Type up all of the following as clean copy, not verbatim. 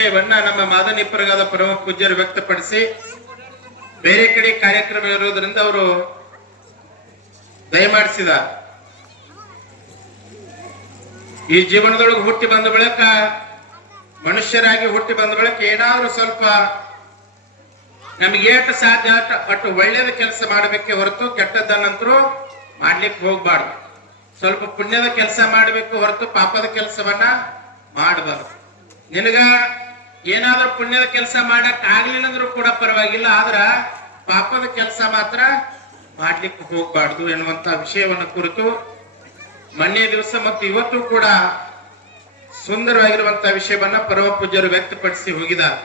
ನಮ್ಮ ಮಾದನಿಪ್ಪರಗಾದ ಪರಮ ಪೂಜ್ಯರು ವ್ಯಕ್ತಪಡಿಸಿ ಬೇರೆ ಕಡೆ ಕಾರ್ಯಕ್ರಮ ಇರುವುದರಿಂದ ಅವರು ದಯಮಾಡಿಸಿದ ಈ ಜೀವನದೊಳಗೆ ಹುಟ್ಟಿ ಬಂದ ಬಳಿಕ ಮನುಷ್ಯರಾಗಿ ಹುಟ್ಟಿ ಬಂದ ಬಳಿಕ ಏನಾದ್ರೂ ಸ್ವಲ್ಪ ನಮಗೆ ಏಟು ಸಾಧ್ಯ ಅಟ್ಟು ಒಳ್ಳೇದ ಕೆಲಸ ಮಾಡಬೇಕೆ ಹೊರತು ಕೆಟ್ಟದ್ದನ್ನಂತರೂ ಮಾಡ್ಲಿಕ್ಕೆ ಹೋಗ್ಬಾರ್ದು. ಸ್ವಲ್ಪ ಪುಣ್ಯದ ಕೆಲಸ ಮಾಡಬೇಕು ಹೊರತು ಪಾಪದ ಕೆಲಸವನ್ನ ಮಾಡಬಾರ್ದು. ನಿನಗ ಏನಾದ್ರೂ ಪುಣ್ಯದ ಕೆಲಸ ಮಾಡಕ್ ಆಗ್ಲಿಲ್ಲ ಅಂದ್ರೂ ಕೂಡ ಪರವಾಗಿಲ್ಲ, ಆದ್ರ ಪಾಪದ ಕೆಲಸ ಮಾತ್ರ ಮಾಡ್ಲಿಕ್ಕೆ ಹೋಗ್ಬಾರ್ದು ಎನ್ನುವಂತ ವಿಷಯವನ್ನು ಕುರಿತು ಮೊನ್ನೆ ದಿವಸ ಮತ್ತು ಇವತ್ತು ಕೂಡ ಸುಂದರವಾಗಿರುವಂತಹ ವಿಷಯವನ್ನ ಪರಮ ಪೂಜ್ಯರು ವ್ಯಕ್ತಪಡಿಸಿ ಹೋಗಿದ್ದಾರೆ.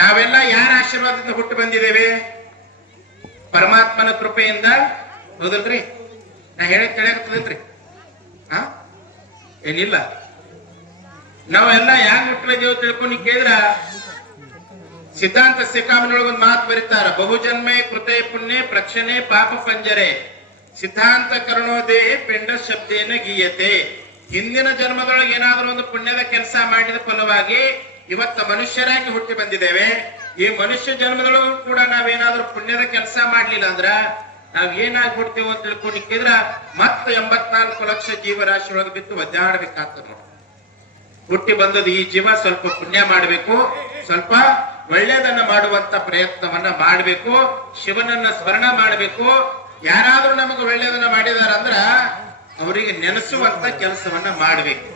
ನಾವೆಲ್ಲ ಯಾರ ಆಶೀರ್ವಾದದಿಂದ ಹುಟ್ಟು ಬಂದಿದ್ದೇವೆ? ಪರಮಾತ್ಮನ ಕೃಪೆಯಿಂದ. ಹೌದಲ್ರಿ? ನಾ ಹೇಳಕ್ ಕೇಳಾಕತ್ತದಲ್ರಿ? ಏನಿಲ್ಲ. ನಾವೆಲ್ಲ ಯಾಕೆ ಹುಟ್ಟು ಬಂದೇವು ತಿಳ್ಕೊಂಡು ಕೇಳಿದ್ರ ಸಿದ್ಧಾಂತ ಸಿಕ್ಕಾಮನೊಳಗೆ ಒಂದು ಮಾತು ಬರೀತಾರ, ಬಹುಜನ್ಮೆ ಕೃತೆ ಪುಣ್ಯ ಪ್ರಕ್ಷಣೆ ಪಾಪ ಪಂಜರೆ ಸಿದ್ಧಾಂತ ಕರುಣೋದೇಹಿ ಪಿಂಡ ಶಬ್ದೇನ ಗೀಯತೆ. ಹಿಂದಿನ ಜನ್ಮದೊಳಗೆ ಏನಾದ್ರೂ ಒಂದು ಪುಣ್ಯದ ಕೆಲಸ ಮಾಡಿದ ಫಲವಾಗಿ ಇವತ್ತ ಮನುಷ್ಯರಾಗಿ ಹುಟ್ಟಿ ಬಂದಿದ್ದೇವೆ. ಈ ಮನುಷ್ಯ ಜನ್ಮದೊಳಗೂ ಕೂಡ ನಾವೇನಾದ್ರೂ ಪುಣ್ಯದ ಕೆಲಸ ಮಾಡ್ಲಿಲ್ಲ ಅಂದ್ರ ನಾವ್ ಏನಾಗಿ ಹುಡ್ತೇವೆ ಅಂತ ತಿಳ್ಕೊಂಡಿಕ್ಕಿದ್ರ ಮತ್ತೆ 84 ಲಕ್ಷ ಜೀವರಾಶಿ ಒಳಗೆ ಬಿದ್ದು ಒದ್ದಾಡ್ಬೇಕಾಗ್ತದೆ. ಹುಟ್ಟಿ ಬಂದದ್ದು ಈ ಜೀವ ಸ್ವಲ್ಪ ಪುಣ್ಯ ಮಾಡಬೇಕು, ಸ್ವಲ್ಪ ಒಳ್ಳೇದನ್ನ ಮಾಡುವಂತ ಪ್ರಯತ್ನವನ್ನ ಮಾಡಬೇಕು, ಶಿವನನ್ನ ಸ್ಮರಣ ಮಾಡಬೇಕು. ಯಾರಾದ್ರೂ ನಮಗೆ ಒಳ್ಳೇದನ್ನ ಮಾಡಿದಾರ ಅಂದ್ರ ಅವರಿಗೆ ನೆನೆಸುವಂತ ಕೆಲಸವನ್ನ ಮಾಡಬೇಕು.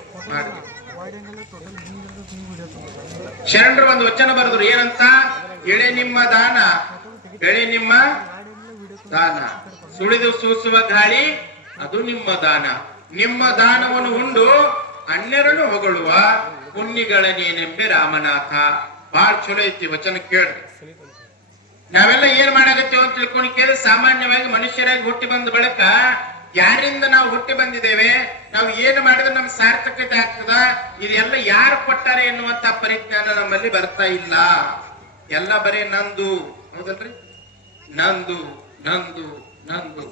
ಶರಣರು ಒಂದು ವಚನ ಬರೆದ್ರು, ಏನಂತ? ಎಳೆ ನಿಮ್ಮ ದಾನ ಬೆಳೆ ನಿಮ್ಮ ದಾನ, ಸುಳಿದು ಸೂಸುವ ಗಾಳಿ ಅದು ನಿಮ್ಮ ದಾನ. ನಿಮ್ಮ ದಾನವನ್ನು ಉಂಡು ಅನ್ಯರನ್ನು ಹೊಗಳುವ ಪುಣ್ಯಗಳನ್ನೇನೆಂಬೆ ರಾಮನಾಥ. ಬಹಳ ಚಲೋ ಐತಿ ವಚನ ಕೇಳ್ರಿ. ನಾವೆಲ್ಲ ಏನ್ ಮಾಡಾಕತ್ತೇವ ಅಂತ ತಿಳ್ಕೊಂಡು ಕೇಳಿ ಸಾಮಾನ್ಯವಾಗಿ ಮನುಷ್ಯರಾಗಿ ಹುಟ್ಟಿ ಬಂದ ಬಳಿಕ ಯಾರಿಂದ ನಾವು ಹುಟ್ಟಿ ಬಂದಿದ್ದೇವೆ, ನಾವು ಏನು ಮಾಡಿದ್ರೆ ನಮ್ಗೆ ಸಾರ್ಥಕತೆ ಆಗ್ತದ, ಇದೆಲ್ಲ ಯಾರು ಕೊಟ್ಟಾರೆ ಎನ್ನುವಂತ ಪರಿಜ್ಞಾನ ನಮ್ಮಲ್ಲಿ ಬರ್ತಾ ಇಲ್ಲ. ಎಲ್ಲ ಬರೀ ನಂದು. ಹೌದಲ್ರಿ? ನಂದು ನಂದು ನಂದು.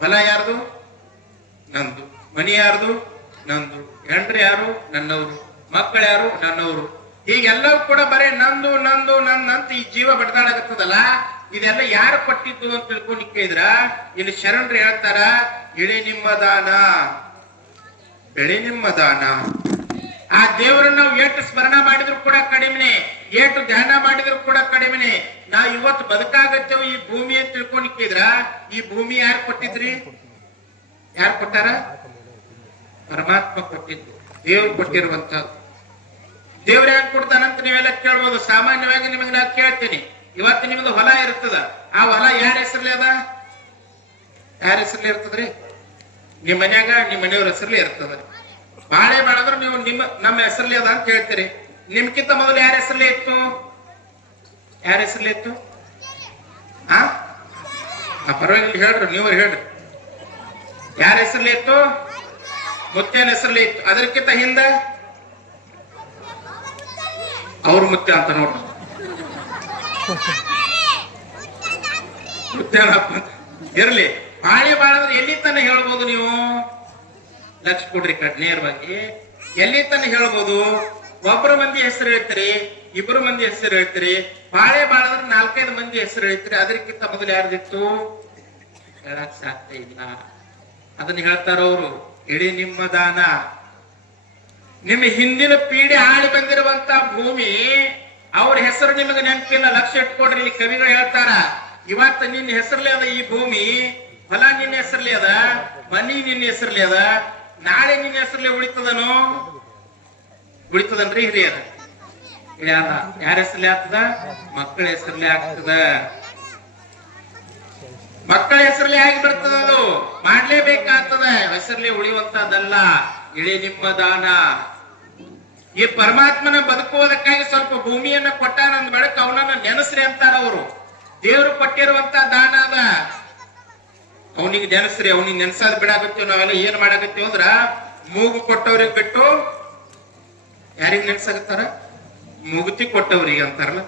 ಹೊಲ ಯಾರ್ದು? ನಂದು. ಮನಿ ಯಾರ್ದು? ನಂದು. ಹೆಂಡ್ರಿ ಯಾರು? ನನ್ನವರು. ಮಕ್ಕಳು ಯಾರು? ನನ್ನವರು. ಹೀಗೆಲ್ಲವೂ ಕೂಡ ಬರೀ ನಂದು ನಂದು ನಂದಂತ ಈ ಜೀವ ಬಡ್ದಾಡಕತ್ತದಲ್ಲ, ಇದೆಲ್ಲ ಯಾರು ಕೊಟ್ಟಿದ್ದು ಅಂತ ತಿಳ್ಕೊಂಡು ಕೇಳಿದ್ರ ಇಲ್ಲಿ ಶರಣರು ಹೇಳ್ತಾರ, ಇಳೆ ನಿಮ್ಮ ದಾನ ಬೆಳೆ ನಿಮ್ಮ ದಾನ. ಆ ದೇವರನ್ನ ನಾವು ಏಟು ಸ್ಮರಣ ಮಾಡಿದ್ರು ಕೂಡ ಕಡಿಮೆನೆ, ಏಟು ಧ್ಯಾನ ಮಾಡಿದ್ರು ಕೂಡ ಕಡಿಮೆನೆ. ನಾವು ಇವತ್ತು ಬದುಕಾಗತ್ತೇವೆ ಈ ಭೂಮಿ ಅಂತ ತಿಳ್ಕೊಂಡು ಕೇಳಿದ್ರ ಈ ಭೂಮಿ ಯಾರು ಕೊಟ್ಟಿದ್ರಿ? ಯಾರು ಕೊಟ್ಟಾರ? ಪರಮಾತ್ಮ ಕೊಟ್ಟಿದ್ದು, ದೇವ್ರು ಕೊಟ್ಟಿರುವಂತದ್ದು. ದೇವ್ರ ಹೆಂಗ್ ಕೊಡ್ತಾನಂತ ನೀವೆಲ್ಲ ಕೇಳ್ಬೋದು. ಸಾಮಾನ್ಯವಾಗಿ ನಿಮಗೆ ನಾ ಕೇಳ್ತೀನಿ, ಇವತ್ತು ನಿಮ್ದು ಹೊಲ ಇರ್ತದ, ಆ ಹೊಲ ಯಾರ ಹೆಸರ್ಲಿ ಅದ? ಯಾರ ಹೆಸರ್ಲಿ ಇರ್ತದ್ರಿ? ನಿಮ್ ಮನ್ಯಾಗ ನಿಮ್ ಮನೆಯವ್ರ ಹೆಸರ್ಲಿ ಇರ್ತದ. ಬಾಳೆ ಬಾಳದ್ರು ನೀವು ನಮ್ಮ ಹೆಸರ್ಲಿ ಅದ ಅಂತ ಹೇಳ್ತೀರಿ. ನಿಮ್ಗಿಂತ ಮೊದಲು ಯಾರ ಹೆಸರ್ಲಿ ಇತ್ತು? ಯಾರ ಹೆಸರ್ಲಿ ಇತ್ತು? ಪರವಾಗಿಲ್ಲ ಹೇಳ್ರಿ, ನೀವು ಹೇಳ್ರಿ. ಯಾರ ಹೆಸರ್ಲಿ ಇತ್ತು? ಮುತ್ತೇನ ಹೆಸರ್ಲಿ ಇತ್ತು. ಅದಕ್ಕಿಂತ ಹಿಂದ ಅವ್ರ ಮುತ್ತೆ ಅಂತ ನೋಡ್ರಿ, ಮುತ್ತೇನಪ್ಪ ಇರ್ಲಿ. ಬಾಳೆ ಬಾಳದ್ರೆ ಎಲ್ಲಿ ತನ ಹೇಳ್ಬೋದು ನೀವು? ಲಕ್ಷ ಕೊಡ್ರಿ ನೇರವಾಗಿ. ಎಲ್ಲಿ ತನ ಹೇಳ್ಬೋದು? ಒಬ್ಬರು ಮಂದಿ ಹೆಸರು ಹೇಳ್ತೀರಿ, ಇಬ್ಬರು ಮಂದಿ ಹೆಸರು ಹೇಳ್ತೀರಿ. ಬಾಳೆ ಬಾಳದ್ರೆ 4-5 ಮಂದಿ ಹೆಸರು ಹೇಳ್ತೀರಿ. ಅದಕ್ಕಿಂತ ಮೊದಲು ಯಾರ್ದಿತ್ತು? ಹೇಳಕ್ ಸಾಧ್ಯ ಇಲ್ಲ. ಅದನ್ನ ಹೇಳ್ತಾರ ಅವರು, ಇಡೀ ನಿಮ್ಮ ದಾನ. ನಿಮ್ಮ ಹಿಂದಿನ ಪೀಡೆ ಆಳಿ ಬಂದಿರುವಂತ ಭೂಮಿ, ಅವ್ರ ಹೆಸರು ನಿಮಗೆ ನೆನಪಿಲ್ಲ, ಲಕ್ಷ ಇಟ್ಕೊಡ್ರಿ. ಈ ಕವಿಗಳು ಹೇಳ್ತಾರ, ಇವತ್ತು ನಿನ್ನ ಹೆಸರ್ಲಿ ಅದ ಈ ಭೂಮಿ, ಹೊಲ ನಿನ್ನ ಹೆಸರ್ಲಿ ಅದ, ಮನಿ ನಿನ್ನ ಹೆಸರ್ಲಿ ಅದ, ನಾಳೆ ನಿನ್ನ ಹೆಸರ್ಲಿ ಉಳಿತದನೋ? ಉಳಿತದನ್ರಿ ಹಿರಿಯರ? ಯಾರ ಹೆಸರ್ಲಿ ಆಗ್ತದ? ಮಕ್ಕಳ ಹೆಸರ್ಲಿ ಆಗ್ತದ. ಮಕ್ಕಳ ಹೆಸರ್ಲಿ ಆಗಿ ಬರ್ತದ. ಅದು ಮಾಡ್ಲೇಬೇಕಾಗ್ತದ. ಹೆಸರ್ಲಿ ಉಳಿಯುವಂತದಲ್ಲ. ಇಳಿ ನಿಮ್ಮ ದಾನ. ಈ ಪರಮಾತ್ಮನ ಬದುಕುವುದಕ್ಕಾಗಿ ಸ್ವಲ್ಪ ಭೂಮಿಯನ್ನ ಕೊಟ್ಟಾನ ಅಂದ ಬೆಳಕ ಅವನನ್ನ ನೆನೆಸ್ರಿ ಅಂತಾರ ಅವರು. ದೇವರು ಕೊಟ್ಟಿರುವಂತ ದಾನ ಅದ, ಅವನಿಗೆ ನೆನೆಸ್ರಿ. ಅವನಿಗೆ ನೆನೆಸೋದ್ ಬಿಡಾಕತ್ತೀವಿ. ನಾವೆಲ್ಲ ಏನ್ ಮಾಡಾಕತ್ತೀವಿ ಅಂದ್ರ ಮೂಗು ಕೊಟ್ಟವ್ರಿಗೆ ಬಿಟ್ಟು ಯಾರಿಗ್ ನೆನ್ಸಾಕತ್ತಾರ? ಮೂಗುತಿ ಕೊಟ್ಟವ್ರಿಗೆ ಅಂತಾರಲ್ಲ.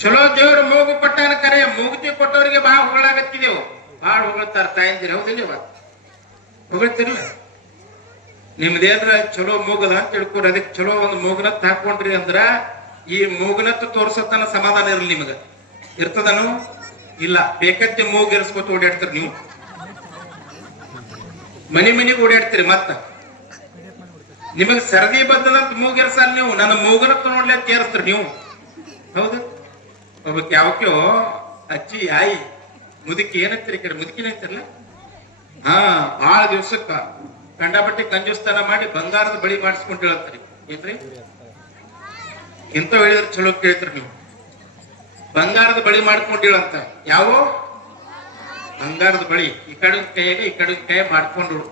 ಚಲೋ ದೇವ್ರು ಮೂಗು ಕೊಟ್ಟಾನ ಕರೆ, ಮೂಗುತಿ ಕೊಟ್ಟವ್ರಿಗೆ ಬಹಳ ಹೊಗಳಾಗತ್ತಿದೆವು. ಬಹಳ ಹೊಗಳ್ತಾರ ತಾಯಂದಿರು. ಹೌದಿಲ್ಲ? ಹೊಗಳ್ತಿರ್ಲ? ನಿಮ್ದೇನ್ರ ಚಲೋ ಮೂಗದ ಅಂತ ತಿಳ್ಕೊರಿ, ಅದಕ್ಕೆ ಚಲೋ ಒಂದು ಮೂಗನತ್ ಹಾಕೊಂಡ್ರಿ ಅಂದ್ರ ಈ ಮೂಗನತ್ ತೋರ್ಸತನ ಸಮಾಧಾನ ಇರಲಿ ನಿಮಗ. ಇರ್ತದನು? ಇಲ್ಲ. ಬೇಕತ್ತೆ ಮೂಗ್ ಇರಿಸ್ಕೊತ ಓಡಾಡ್ತೀರಿ ನೀವು, ಮನಿಗೆ ಓಡಾಡ್ತೀರಿ. ಮತ್ತ ನಿಮಗ್ ಸರದಿ ಬದ್ದದಂತ ಮೂಗಿರ್ಸಲ್ಲ ನೀವು, ನನ್ನ ಮೂಗನತ್ ನೋಡ್ಲಿ ಅಂತ ತೇರಿಸ್ತೀರಿ ನೀವು. ಹೌದು. ಒಬ್ಬಕ್ಕೆ ಯಾವಕ್ಯೋ ಅಜ್ಜಿ ಆಯಿ ಮುದುಕಿ ಏನಂತೀರಿ, ಈ ಕಡೆ ಮುದುಕಿನ ಅಂತಿರಲ್ಲ, ಬಹಳ ದಿವ್ಸಕ್ಕ ಕಂಡಪಟ್ಟಿ ಕಂಜೂಸ್ತಾನ ಮಾಡಿ ಬಂಗಾರದ ಬಳಿ ಮಾಡಿಸ್ಕೊಂಡು ಹೇಳ್ತೀರಿ. ಏನ್ರಿ ಇಂತ ಹೇಳಿದ್ರೆ ಚಲೋ ಕೇಳ್ತೀರಿ ನೀವು. ಬಂಗಾರದ ಬಳಿ ಮಾಡ್ಕೊಂಡು ಹೇಳಂತ. ಯಾವ ಬಂಗಾರದ ಬಳಿ? ಈ ಕಡೆ ಕೈಯಾಗ ಈ ಕಡೆ ಕೈ ಮಾಡ್ಕೊಂಡ್ರು.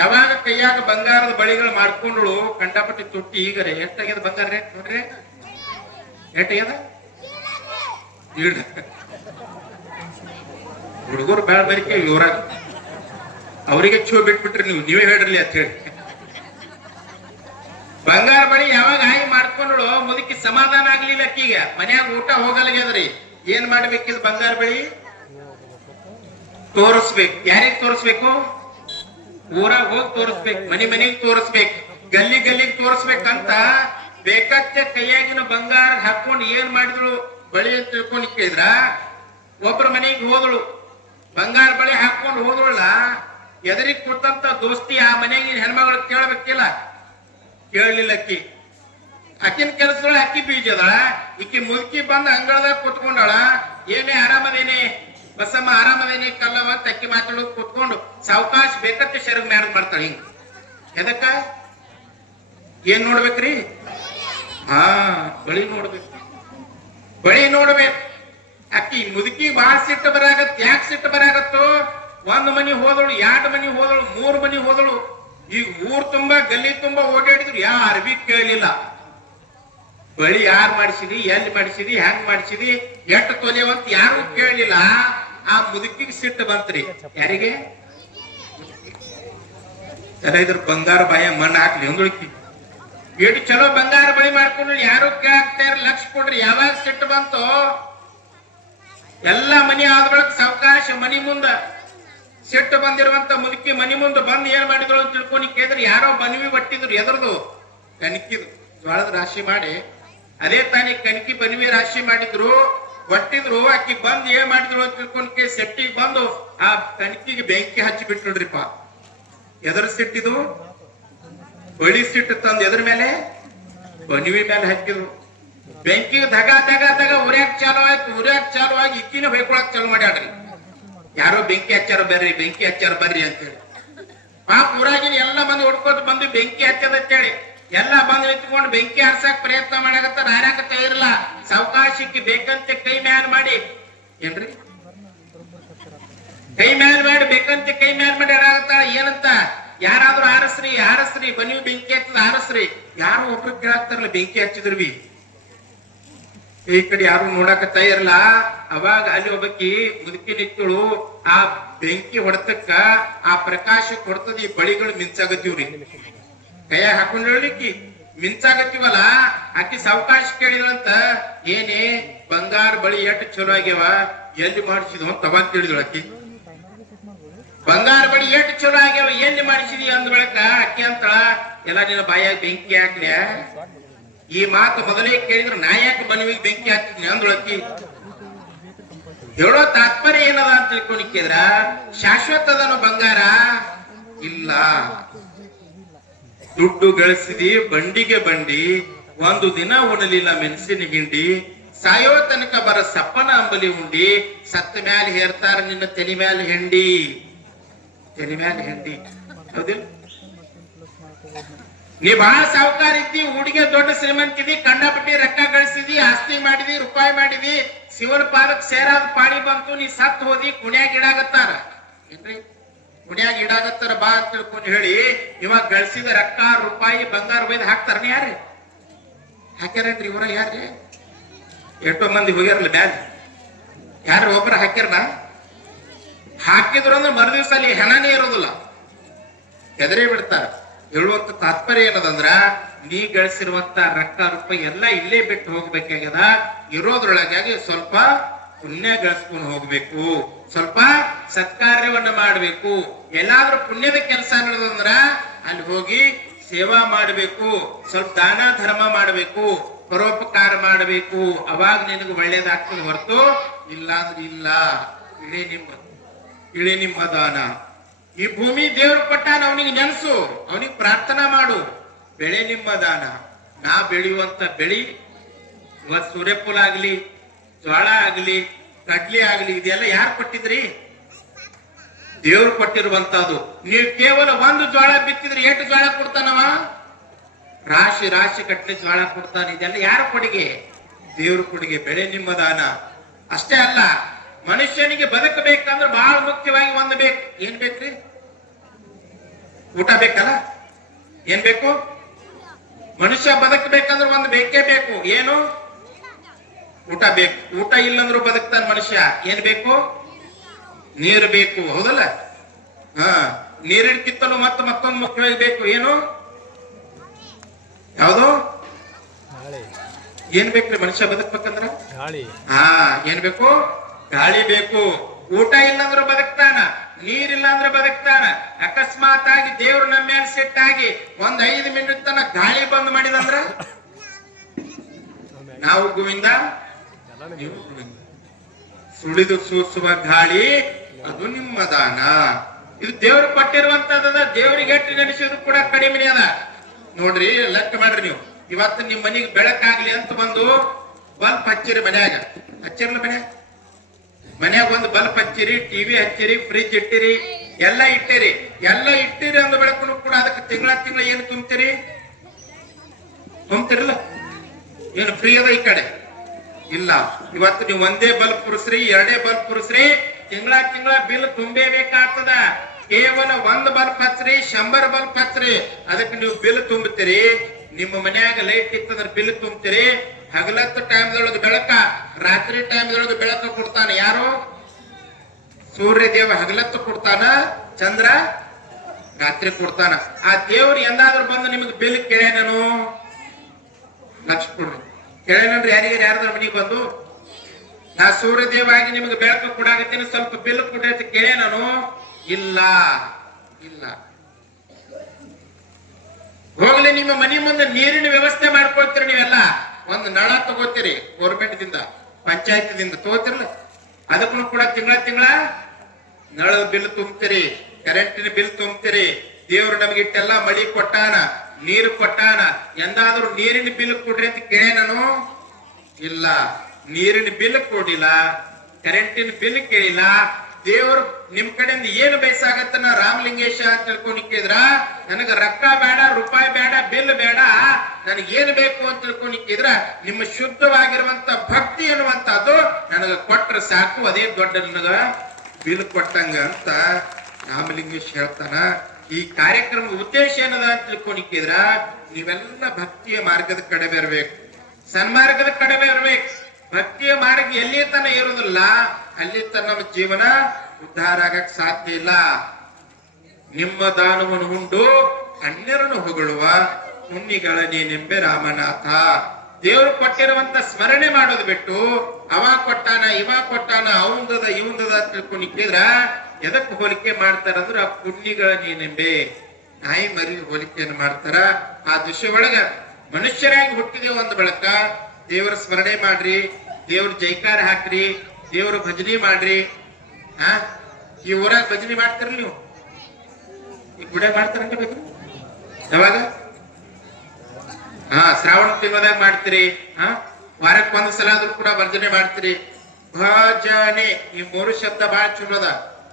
ಯಾವಾಗ ಕೈಯಾಗ ಬಂಗಾರದ ಬಳಿಗಳು ಮಾಡ್ಕೊಂಡ್ರು ಕಂಡಪಟ್ಟಿ ತೊಟ್ಟಿ ಈಗರೆ ಎಷ್ಟಾಗ್ಯದ ಬಂಗಾರ ರೇಟ್ ನೋಡ್ರಿ, ಎಷ್ಟಾಗ್ಯದ? ಹುಡುಗರು ಬೇಡ ಬರಿಕೆ ಇವ್ರಾಗ ಅವರಿಗೆ ಚೂ ಬಿಟ್ಬಿಟ್ರಿ ನೀವು, ನೀವೇ ಹೇಳ್ರಿ ಅಂತ ಹೇಳಿ. ಬಂಗಾರ ಬಳಿ ಯಾವಾಗ ಆಯಿ ಮಾಡ್ಕೊಂಡ್ರು ಮುದುಕಿ ಸಮಾಧಾನ ಆಗ್ಲಿಲ್ಲ. ಅಕ್ಕೀಗ ಮನ್ಯಾಗ ಊಟ ಹೋಗಲ್ಲಾಗ್ಯದ್ರಿ. ಏನ್ ಮಾಡ್ಬೇಕಿದ್ ಬಂಗಾರ ಬಳಿ ತೋರಿಸ್ಬೇಕು. ಯಾರಿಗ್ ತೋರಿಸ್ಬೇಕು? ಊರಾಗ ಹೋಗಿ ತೋರಿಸ್ಬೇಕು, ಮನಿಗ್ ತೋರಿಸ್ಬೇಕು, ಗಲ್ಲಿಗೆ ತೋರಿಸ್ಬೇಕಂತ ಬೇಕತ್ತೆ ಕೈಯಾಗಿನ ಬಂಗಾರ ಹಾಕೊಂಡು ಏನ್ ಮಾಡಿದ್ರು ಬಳಿ ಅಂತ ತಿಳ್ಕೊಂಡು ಕೇಳಿದ್ರ, ಒಬ್ರ ಮನೆಗೆ ಹೋದಳು, ಬಂಗಾರ ಬಳಿ ಹಾಕೊಂಡು ಹೋದಳ. ಎದರಿಗ್ ಕೊಟ್ಟಂತ ದೋಸ್ತಿ ಆ ಮನೆಗೆ ಹೆಣ್ಮಗಳು ಕೇಳ್ಬೇಕಿಲ್ಲ, ಕೇಳಲಿಲ್ಲ. ಅಕ್ಕಿನ ಕೆಲಸದೊಳ ಅಕ್ಕಿ ಬೀಜದಳ. ಈಕಿ ಮುದುಕಿ ಬಂದ ಅಂಗಳದಾಗ ಕುತ್ಕೊಂಡಳ. ಏನೇ ಆರಾಮದೇನೆ ಬಸಮ್ಮ, ಆರಾಮದೇನೆ ಕಲ್ಲವ ಅಂತ ಅಕ್ಕಿ ಮಾತಾಡೋದು ಕುತ್ಕೊಂಡು ಸಾವಕಾಶ ಬೇಕತ್ತೆ ಶರಗ್ ಮ್ಯಾರದ್ ಮಾಡ್ತಾಳ. ಹಿಂಗ ಎದಕ್ಕ? ಏನ್ ನೋಡ್ಬೇಕ್ರಿ? ಬಳಿ ನೋಡ್ಬೇಕು, ಬಳಿ ನೋಡ್ಬೇಕು. ಅಕ್ಕಿ ಮುದುಕಿ ಬಾಳ ಸಿಟ್ಟು ಬರಾಗತ್. ಯಾಕೆ ಸಿಟ್ಟು ಬರಾಗತ್ತೋ? ಒಂದ್ ಮನಿ ಹೋದಳು, 2 ಮನಿ ಹೋದಳು, 3 ಮನಿ ಹೋದಳು. ಈಗ ಊರ್ ತುಂಬಾ ಗಲ್ಲಿ ತುಂಬಾ ಓಡಾಡಿದ್ರು, ಯಾರು ಬಿ ಕೇಳಲಿಲ್ಲ. ಬಳಿ ಯಾರು ಮಾಡಿಸಿದಿ, ಎಲ್ಲಿ ಮಾಡಿಸಿದಿ, ಹೆಂಗ್ ಮಾಡಿಸಿದಿ, ಎಷ್ಟು ತೊಲೆವಂತ ಯಾರು ಕೇಳಲಿಲ್ಲ. ಆ ಮುದುಕಿಗೆ ಸಿಟ್ಟು ಬಂತ್ರಿ. ಯಾರಿಗೆ? ಎಲ್ಲ ಇದ್ರ ಬಂಗಾರ ಬಾಯ ಮಣ್ಣು ಹಾಕ್ಲಿ ಒಂದುಳಿಕಿ. ಎಷ್ಟು ಚಲೋ ಬಂಗಾರ ಬಳಿ ಮಾಡ್ಕೊಂಡು ಯಾರು ಕೇಳಾಕ್ತಾ ಇರ, ಲಕ್ಷ ಕೊಡ್ರಿ. ಯಾವಾಗ ಸಿಟ್ಟು ಬಂತು? ಎಲ್ಲಾ ಮನಿ ಆದ ಬಳಕ ಸಾವಕಾಶ ಮನಿ ಮುಂದ ಸಿಟ್ಟು ಬಂದಿರುವಂತ ಮುದುಕಿ ಮನಿ ಮುಂದೆ ಬಂದು ಏನ್ ಮಾಡಿದ್ರು ಅಂತ ತಿಳ್ಕೊಂಡು ಕೇಳಿದ್ರೆ, ಯಾರೋ ಬನ್ವಿ ಬಟ್ಟಿದ್ರು. ಎದ್ರದು? ಕಣಕಿದು, ಜೋಳದ ರಾಶಿ ಮಾಡಿ ಅದೇ ತಾನೇ ಕಣಕಿ ಬನ್ವಿ ರಾಶಿ ಮಾಡಿದ್ರು, ಒಟ್ಟಿದ್ರು. ಆಕಿ ಬಂದು ಏನ್ ಮಾಡಿದ್ರು ಅಂತ ತಿಳ್ಕೊಂಡು ಸೆಟ್ಟಿಗೆ ಬಂದು ಆ ಕಣಕಿಗೆ ಬೆಂಕಿ ಹಚ್ಚಿ ಬಿಟ್ಬಿಡ್ರಿಪ್ಪ. ಎದರ್ ಸಿಟ್ಟಿದು? ಬಳಿ ಸಿಟ್ಟು ತಂದು ಎದ್ರ ಮೇಲೆ? ಬನ್ವಿ ಮೇಲೆ ಹಾಕಿದ್ರು. ಬೆಂಕಿಗೆ ದಗ ಉರ್ಯಾಕ್ ಚಾಲು ಆಯ್ತು. ಉರ್ಯಾಕ್ ಚಾಲು ಆಗಿ ಇಕ್ಕಿನ ಹೊಯ್ಕೊಳಕ್ ಚಾಲು ಮಾಡ್ಯಾಡ್ರಿ. ಯಾರೋ ಬೆಂಕಿ ಹಚ್ಚಾರ ಬರ್ರಿ, ಬೆಂಕಿ ಹಚ್ಚಾರ ಬರ್ರಿ ಅಂತೇಳಿ. ಪಾಪ ಊರಾಗಿನ ಎಲ್ಲ ಮಂದಿ ಹೊಡ್ಕೋತ ಬಂದು ಬೆಂಕಿ ಹಚ್ಚದ ಅಂತೇಳಿ ಎಲ್ಲ ಬಂದು ನಿಂತ್ಕೊಂಡು ಬೆಂಕಿ ಹರ್ಸಕ್ ಪ್ರಯತ್ನ ಮಾಡಾಕತ್ತಾರ. ಹಾರಾಕತ್ತ ಇರಲ್ಲ. ಸಾವಕಾಶಕ್ಕೆ ಬೇಕಂತೆ ಕೈ ಮ್ಯಾಲ್ ಮಾಡಿ, ಏನ್ರಿ ಕೈ ಮ್ಯಾಲ್ ಮಾಡಿ, ಬೇಕಂತೆ ಕೈ ಮ್ಯಾಲ್ ಮಾಡಿ ಹಾರಾಗತ್ತಾಳ. ಏನಂತ? ಯಾರಾದ್ರೂ ಹಾರಸ್ರಿ ಬನ್ನಿ ಬೆಂಕಿ ಹಚ್ಚದ ಹಾರಸ್ರಿ. ಯಾರು ಒಬ್ರು ಕೇಳಾಕ್ತಾರಲ್ಲ ಬೆಂಕಿ ಹಚ್ಚಿದ್ರು ಬಿ ಈ ಕಡೆ ಯಾರು ನೋಡಾಕತ್ತ ಇರಲ್ಲ. ಅವಾಗ ಅಲ್ಲಿ ಒಬ್ಬಕಿ ಮುದುಕಿ ನಿಂತಳು. ಆ ಬೆಂಕಿ ಹೊಡೆತಕ್ಕ ಆ ಪ್ರಕಾಶ ಕೊಡ್ತದ. ಈ ಬಳಿಗಳು ಮಿಂಚಾಗತ್ತೀವ್ರಿ, ಕೈಯಾಗ ಹಾಕೊಂಡ್ ಹೇಳಿಕ್ಕಿ ಮಿಂಚಾಗತ್ತೀವಲ್ಲ. ಆಕಿ ಸಾವಕಾಶ ಕೇಳಿದ್ರಂತ, ಏನೇ ಬಂಗಾರ ಬಳಿ ಎಷ್ಟು ಚಲೋ ಆಗ್ಯಾವ, ಎಲ್ಲಿ ಮಾಡಿಸಿದ್ವು ಅಂತ ಅವಾಗ ಕೇಳಿದಳು ಆಕಿ. ಬಂಗಾರ ಬಳಿ ಎಷ್ಟು ಚಲೋ ಆಗ್ಯಾವ, ಎಲ್ಲಿ ಮಾಡಿಸಿದಿ ಅಂದ ಬಳಕ ಅಕ್ಕಿ ಅಂತ, ಎಲ್ಲ ನಿನ್ನ ಬಾಯಾಗ ಬೆಂಕಿ ಹಾಕ್ಲ್ಯಾ? ಈ ಮಾತು ಮೊದಲೇ ಕೇಳಿದ್ರು ನಾ ಯಾಕೆ ಬನ್ವಿಗೆ ಬೆಂಕಿ ಹಾಕ್ತಿದ್ನಿ ಅಂದೊಳಕ್ಕಿ. ಹೇಳೋ ತಾತ್ಪರ್ಯ ಏನದ ಅಂತ ತಿಳ್ಕೊಂಡಿದ್ರ, ಶಾಶ್ವತದನು ಬಂಗಾರ ಇಲ್ಲ. ದುಡ್ಡು ಗಳಿಸಿದಿ ಬಂಡಿಗೆ ಬಂಡಿ, ಒಂದು ದಿನ ಉಣಲಿಲ್ಲ ಮೆಣಸಿನ ಹಿಂಡಿ. ಸಾಯೋ ತನಕ ಬರ ಸಪ್ಪನ ಅಂಬಲಿ ಉಂಡಿ, ಸತ್ತ ಮ್ಯಾಲ ಹೇರ್ತಾರ ನಿನ್ನ ತೆನಿ ಮ್ಯಾಲ ಹೆಂಡಿ. ತೆನಿ ಮ್ಯಾಲ ಹೆಂಡಿ ಹೌದಿಲ್ಲ? ನೀ ಬಹಳ ಸಾವುಕಾರ ಇದ್ದಿ, ಹುಡುಗಿ ದೊಡ್ಡ ಶ್ರೀಮಂತಿದಿ, ಕಂಡಪಟ್ಟಿ ರೊಕ್ಕ ಗಳಿಸಿದಿ, ಆಸ್ತಿ ಮಾಡಿದಿ, ರೂಪಾಯಿ ಮಾಡಿದಿ, ಶಿವನ ಪಾಲಕ್ ಸೇರಾದ ಪಾಣಿ ಬಂತು, ನೀ ಸತ್ ಹೋದಿ, ಕುಣ್ಯಾಗ ಇಡಾಗತ್ತಾರ. ಏನ್ರಿ ಕುಣ್ಯಾಗ ಇಡಾಗತ್ತಾರ ಬಾ ಅಂತ ತಿಳ್ಕೊಂಡು ಹೇಳಿ ಇವಾಗ ಗಳಿಸಿದ ರೊಕ್ಕ ರೂಪಾಯಿ ಬಂಗಾರ ಬೈದ್ ಹಾಕ್ತಾರನಿ? ಯಾರು ಹಾಕ್ಯಾರೇನ್ರಿ? ಇವ್ರ ಯಾರ್ರಿ? ಎಷ್ಟೋ ಮಂದಿ ಹೋಗ್ಯಾರಲ್ಲ ಬ್ಯಾಗ್, ಯಾರು ಒಬ್ಬರ ಹಾಕ್ಯಾರನ? ಹಾಕಿದ್ರು ಅಂದ್ರೆ ಮರುದಿವ್ಸ ಅಲ್ಲಿ ಹೆಣನೇ ಇರೋದಿಲ್ಲ, ಹೆದರೇ ಬಿಡ್ತಾರ. ಹೇಳುವಂತ ತಾತ್ಪರ್ಯ ಏನದಂದ್ರ, ನೀ ಗಳಿಸಿರುವಂತ ರೊಕ್ಕ ರೂಪಾಯಿ ಎಲ್ಲ ಇಲ್ಲೇ ಬಿಟ್ಟು ಹೋಗ್ಬೇಕಾಗ್ಯದ. ಇರೋದ್ರೊಳಗಾಗಿ ಸ್ವಲ್ಪ ಪುಣ್ಯ ಗಳಿಸ್ಕೊಂಡು ಹೋಗ್ಬೇಕು, ಸ್ವಲ್ಪ ಸತ್ಕಾರ್ಯವನ್ನ ಮಾಡ್ಬೇಕು. ಎಲ್ಲಾದ್ರೂ ಪುಣ್ಯದ ಕೆಲಸ ನಡೆದಂದ್ರ ಅಲ್ಲಿ ಹೋಗಿ ಸೇವಾ ಮಾಡಬೇಕು, ಸ್ವಲ್ಪ ದಾನ ಧರ್ಮ ಮಾಡಬೇಕು, ಪರೋಪಕಾರ ಮಾಡಬೇಕು. ಅವಾಗ ನಿನಗೆ ಒಳ್ಳೇದಾಗ್ತದೆ ಹೊರತು ಇಲ್ಲ ಅಂದ್ರೆ ಇಲ್ಲ. ಇಳೆ ನಿಮ್ಮ ದಾನ. ಈ ಭೂಮಿ ದೇವ್ರ ಕೊಟ್ಟಾನ, ಅವನಿಗೆ ನೆನಸು, ಅವನಿಗೆ ಪ್ರಾರ್ಥನಾ ಮಾಡು. ಬೆಳೆ ನಿಮ್ಮ ದಾನ. ನಾ ಬೆಳೆಯುವಂತ ಬೆಳಿ, ಇವತ್ತು ಸೂರ್ಯಫಲ ಆಗ್ಲಿ, ಜೋಳ ಆಗ್ಲಿ, ಕಡ್ಲಿ ಆಗ್ಲಿ, ಇದೆಲ್ಲ ಯಾರು ಕೊಟ್ಟಿದ್ರಿ? ದೇವ್ರು ಕೊಟ್ಟಿರುವಂತದ್ದು. ನೀವು ಕೇವಲ ಒಂದು ಜೋಳ ಬಿತ್ತಿದ್ರೆ ಎಷ್ಟು ಜೋಳ ಕೊಡ್ತಾನವ? ರಾಶಿ ರಾಶಿ ಕಟ್ಟಲೆ ಜೋಳ ಕೊಡ್ತಾನೆ. ಇದೆಲ್ಲ ಯಾರ ಕೊಡುಗೆ? ದೇವ್ರ ಕೊಡುಗೆ. ಬೆಳೆ ನಿಮ್ಮ ದಾನ. ಅಷ್ಟೇ ಅಲ್ಲ, ಮನುಷ್ಯನಿಗೆ ಬದುಕಬೇಕಂದ್ರೆ ಬಹಳ ಮುಖ್ಯವಾಗಿ ಒಂದು ಬೇಕು. ಏನ್ ಬೇಕ್ರಿ? ಊಟ ಬೇಕಲ್ಲ? ಏನ್ ಬೇಕು? ಮನುಷ್ಯ ಬದುಕಬೇಕಂದ್ರೆ ಒಂದು ಬೇಕೇ ಬೇಕು. ಏನು? ಊಟ ಬೇಕು. ಊಟ ಇಲ್ಲಂದ್ರೂ ಬದುಕ್ತಾನ ಮನುಷ್ಯ. ಏನ್ ಬೇಕು? ನೀರು ಬೇಕು. ಹೌದಲ್ಲ? ನೀರಿಡ್ಕಿತ್ತಲು ಮತ್ತೊಂದು ಮುಖ್ಯವಾಗಿ ಬೇಕು. ಏನು? ಯಾವುದು? ಏನ್ ಬೇಕ್ರಿ ಮನುಷ್ಯ ಬದುಕ್ಬೇಕಂದ್ರ? ಏನ್ ಬೇಕು? ಗಾಳಿ ಬೇಕು. ಊಟ ಇಲ್ಲಂದ್ರೂ ಬದುಕ್ತಾನ, ನೀರಿಲ್ಲ ಅಂದ್ರೆ ಬದುಕ್ತಾನ. ಅಕಸ್ಮಾತ್ ಆಗಿ ದೇವ್ರು ನಮ್ಮ ಮೇಲೆ ಸಿಟ್ಟಾಗಿ 5 ಮಿನಿಟ್ ತನ ಗಾಳಿ ಬಂದ್ ಮಾಡಿದಂದ್ರ ನಾವು ಗೋವಿಂದ, ಸುಳಿದು ಸೂಸುವ ಗಾಳಿ ಅದು ನಿಮ್ಮ ದಾನ. ಇದು ದೇವ್ರು ಕೊಟ್ಟಿರುವಂತದ. ದೇವ್ರಿಗೆ ಎಟ್ಟು ನೆನೆಸಿದ್ರು ಕೂಡ ಕಡಿಮೆ ಅದ. ನೋಡ್ರಿ, ಲೆಕ್ಕ ಮಾಡ್ರಿ ನೀವು. ಇವತ್ತು ನಿಮ್ ಮನಿಗೆ ಬೆಳಕಾಗ್ಲಿ ಅಂತ ಬಂದು ಬಲ್ಪ್ ಹಚ್ಚಿರಿ ಮನ್ಯಾಗ. ಹಚ್ಚಿರ್ಲ ಮನ್ಯಾಗ ಒಂದು ಬಲ್ಪ್ ಹಚ್ಚಿರಿ, ಟಿವಿ ಹಚ್ಚಿರಿ, ಫ್ರಿಜ್ ಇಟ್ಟಿರಿ, ಎಲ್ಲ ಇಟ್ಟಿರಿ ಅಂದ ಬೆಳಕು ಕೂಡ ಅದಕ್ಕೆ ತಿಂಗಳ ಏನು ತುಂಬ್ತಿರಲ್ಲ? ಏನು ಫ್ರೀ ಅದ ಈ ಕಡೆ? ಇಲ್ಲ. ಇವತ್ತು ನೀವು ಒಂದೇ ಬಲ್ಪ್ ಪುರುಸ್ರಿ, 2 ಬಲ್ಪ್ ಪುರುಸ್ರಿ, ತಿಂಗಳ ಬಿಲ್ ತುಂಬೇಬೇಕಾಗ್ತದ. ಕೇವಲ 1 ಬಲ್ಪ್ ಹಚ್ಚ್ರಿ, 100 ಬಲ್ಪ್ ಹಚ್ಚ್ರಿ, ಅದಕ್ಕೆ ನೀವು ಬಿಲ್ ತುಂಬುತ್ತೀರಿ. ನಿಮ್ಮ ಮನ್ಯಾಗ ಲೈಟ್ ಇತ್ತಂದ್ರೆ ಬಿಲ್ ತುಂಬ್ತೀರಿ. ಹಗಲತ್ತು ಟೈಮ್ದೊಳಗೆ ಬೆಳಕ, ರಾತ್ರಿ ಟೈಮ್ದೊಳಗೆ ಬೆಳಕ ಕೊಡ್ತಾನ ಯಾರು? ಸೂರ್ಯ ದೇವ ಹಗಲತ್ತು ಕೊಡ್ತಾನ, ಚಂದ್ರ ರಾತ್ರಿ ಕೊಡ್ತಾನ. ಆ ದೇವ್ರು ಎಂದಾದ್ರೂ ಬಂದು ನಿಮಗೆ ಬಿಲ್ ಕೇಳೇನನು? ಲಕ್ಷ ಕೊಡ್ರಿ. ಕೇಳೇನನ್ರಿ? ಯಾರ್ದಾರ ಮನೆಗೆ ಬಂದು ನಾ ಸೂರ್ಯ ದೇವ ಆಗಿ ನಿಮಗೆ ಬೆಳಕು ಕೊಡಾಗತ್ತೀನಿ, ಸ್ವಲ್ಪ ಬಿಲ್ ಕೊಡ್ರಿ ಅಂತ ಕೇಳೇನನು? ಇಲ್ಲ. ಹೋಗ್ಲಿ, ನಿಮ್ಮ ಮನೆ ಮುಂದೆ ನೀರಿನ ವ್ಯವಸ್ಥೆ ಮಾಡ್ಕೊಳ್ತೀರಿ. ನೀವೆಲ್ಲ ಒಂದು ನಳ ತಗೋತೀರಿ, ಗೌರ್ಮೆಂಟ್ ದಿಂದ, ಪಂಚಾಯತ್ ತಗೋತಿರಲ್ಲ, ಅದಕ್ಕೂ ಕೂಡ ತಿಂಗಳ ನಳದ ಬಿಲ್ ತುಂಬ್ತೀರಿ, ಕರೆಂಟಿನ ಬಿಲ್ ತುಂಬ್ತೀರಿ. ದೇವ್ರು ನಮಗೆ ಇಟ್ಟೆಲ್ಲ ಮಳಿ ಕೊಟ್ಟಾನ, ನೀರು ಕೊಟ್ಟಾನ. ಎಂದಾದ್ರೂ ನೀರಿನ ಬಿಲ್ ಕೊಡ್ರಿ ಅಂತ ಕೇಳೇ ನಾನು? ಇಲ್ಲ. ನೀರಿನ ಬಿಲ್ ಕೊಡಿಲ್ಲ, ಕರೆಂಟಿನ ಬಿಲ್ ಕೇಳಿಲ್ಲ. ದೇವರು ನಿಮ್ ಕಡೆಯಿಂದ ಏನು ಬಯಸಾಗತ್ತ? ನಾ ರಾಮಲಿಂಗೇಶ ಅಂತ ತಿಳ್ಕೊಂಡಿದ್ರ, ನನಗ ರೊಕ್ಕ ಬೇಡ, ರೂಪಾಯಿ ಬೇಡ, ಬಿಲ್ ಬೇಡ, ನನಗೆ ಏನು ಬೇಕು ಅಂತ ತಿಳ್ಕೊಂಡಿದ್ರ, ನಿಮ್ಮ ಶುದ್ಧವಾಗಿರುವಂತ ಭಕ್ತಿ ಎನ್ನುವಂತದ್ದು ನನಗ ಕೊಟ್ರೆ ಸಾಕು, ಅದೇ ದೊಡ್ಡ ನನಗ ಬಿಲ್ ಕೊಟ್ಟಂಗ ಅಂತ ರಾಮಲಿಂಗೇಶ್ ಹೇಳ್ತಾನ. ಈ ಕಾರ್ಯಕ್ರಮದ ಉದ್ದೇಶ ಏನದ ಅಂತ ತಿಳ್ಕೊಂಡಿದ್ರ, ನೀವೆಲ್ಲ ಭಕ್ತಿಯ ಮಾರ್ಗದ ಕಡೆ ಬರಬೇಕು, ಸನ್ಮಾರ್ಗದ ಕಡೆ ಬರಬೇಕು. ಭಕ್ತಿಯ ಮಾರ್ಗ ಎಲ್ಲಿ ತನ ಇರುವುದಿಲ್ಲ, ಅಲ್ಲಿ ತನ್ನ ನಮ್ಮ ಜೀವನ ಉದ್ಧಾರ ಆಗಕ್ ಸಾಧ್ಯ ಇಲ್ಲ. ನಿಮ್ಮ ದಾನವನ್ನು ಉಂಡು ಅನ್ಯರನ್ನು ಹೊಗಳುವ ಹುಣ್ಣಿಗಳ ನೀನೆಂಬೆ ರಾಮನಾಥ. ದೇವರು ಕೊಟ್ಟಿರುವಂತ ಸ್ಮರಣೆ ಮಾಡೋದು ಬಿಟ್ಟು ಅವ ಕೊಟ್ಟಾನ, ಇವ ಕೊಟ್ಟಾನ, ಅವಂದದ ಇವಂದದ ಅಂತ ತಿಳ್ಕೊಂಡಿದ್ರ ಎದಕ್ಕೆ ಹೋಲಿಕೆ ಮಾಡ್ತಾರಂದ್ರ ಆ ಪುಣ್ಯಗಳ ನೀನೆಂಬೆ ನಾಯಿ ಮರಿ ಹೋಲಿಕೆಯನ್ನು ಮಾಡ್ತಾರ. ಆ ದೃಶ್ಯ ಒಳಗ ಮನುಷ್ಯರಾಗಿ ಹುಟ್ಟಿದೇವು ಒಂದು ಬೆಳಕ ದೇವರ ಸ್ಮರಣೆ ಮಾಡ್ರಿ, ದೇವ್ರ ಜೈಕಾರ ಹಾಕ್ರಿ, ದೇವ್ರ ಭಜನೆ ಮಾಡ್ರಿ. ಈ ಊರಾಗ ಭಜನೆ ಮಾಡ್ತಾರಲ್ಲ ನೀವು? ಈ ಗುಡ ಮಾಡ್ತಾರಂತ ಬೇಕು ಯಾವಾಗ? ಶ್ರಾವಣ ತಿಂಗಳದಾಗ ಮಾಡ್ತೀರಿ. ವಾರಕ್ಕೆ 1 ಸಲ ಆದ್ರೂ ಕೂಡ ಭಜನೆ ಮಾಡ್ತೀರಿ. ಭಜನೆ, ಈ 3 ಶಬ್ದ ಬಹಳ ಚಲೋದ.